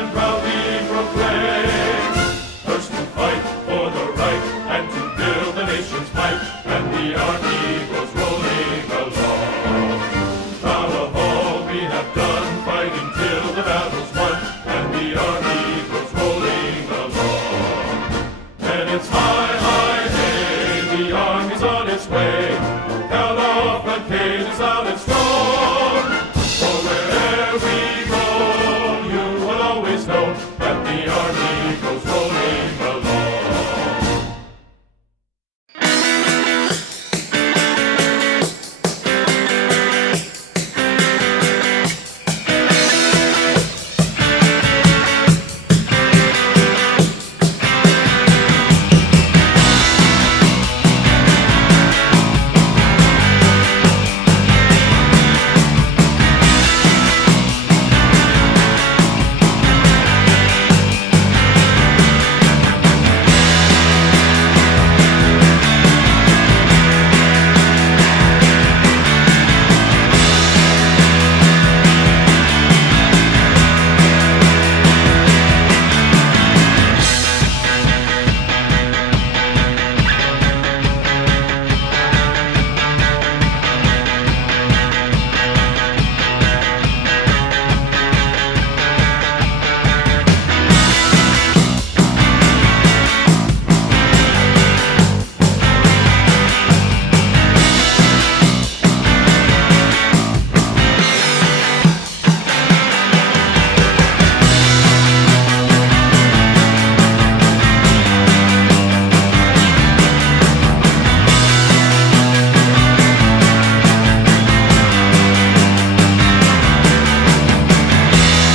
and proudly proclaim. First to fight for the right and to build the nation's might, and the army goes rolling along. Proud of all we have done, fighting till the battle's won, and the army goes rolling along. And it's high, high, hey, the army's on its way. Count off and Kate is loud and strong. For wherever we go, you will always know that